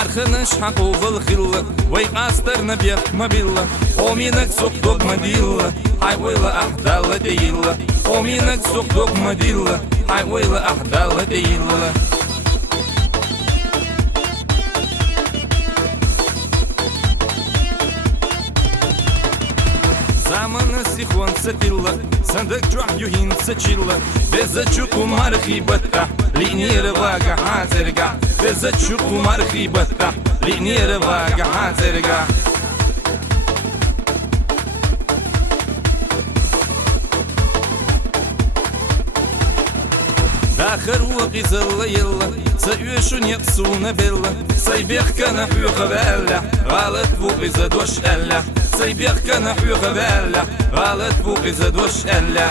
Архыныш хақу вылхилла, вай астырны бех мобилла, о минак соқтук мадилла, ай ойла ахдалла дейилла, о минак соқтук мадилла, ай ойла ахдалла дейилла. Замана сихон сатилла, сандак чуах юхин сачилла, безачуку мархибатта, линира вага хазерга, безачуку мархибатта, линира вага хазерга. داخر وقيزل يلا سيوشو نقصونا بلا سيبيخ كان حيوخ بلا غلط وقيز دوش ألا سيبيخ كان حيوخ بلا غلط وقيز دوش ألا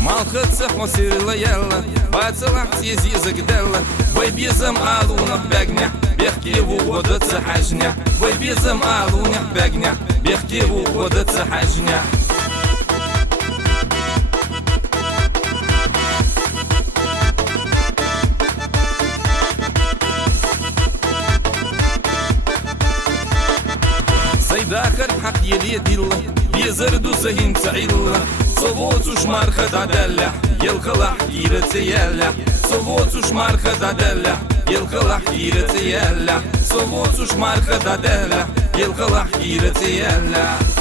مالخد سحو سيرلا يلا باتسلح تيزيزك دلا ويبيزم آلونا بقنع بيحكي وودت سحجنع ويبيزم آلونا بقنع بيحكي وودت سحجنع سيداخر حق يلي ديلا يزردو سهين تعيلا صوتو شمارخة دادلة يلخلح يرتي يلا صوتو شمارخة دادلة يلخلح يرتي يلا صوتو شمارخة دادلة يلخلح يرتي يلا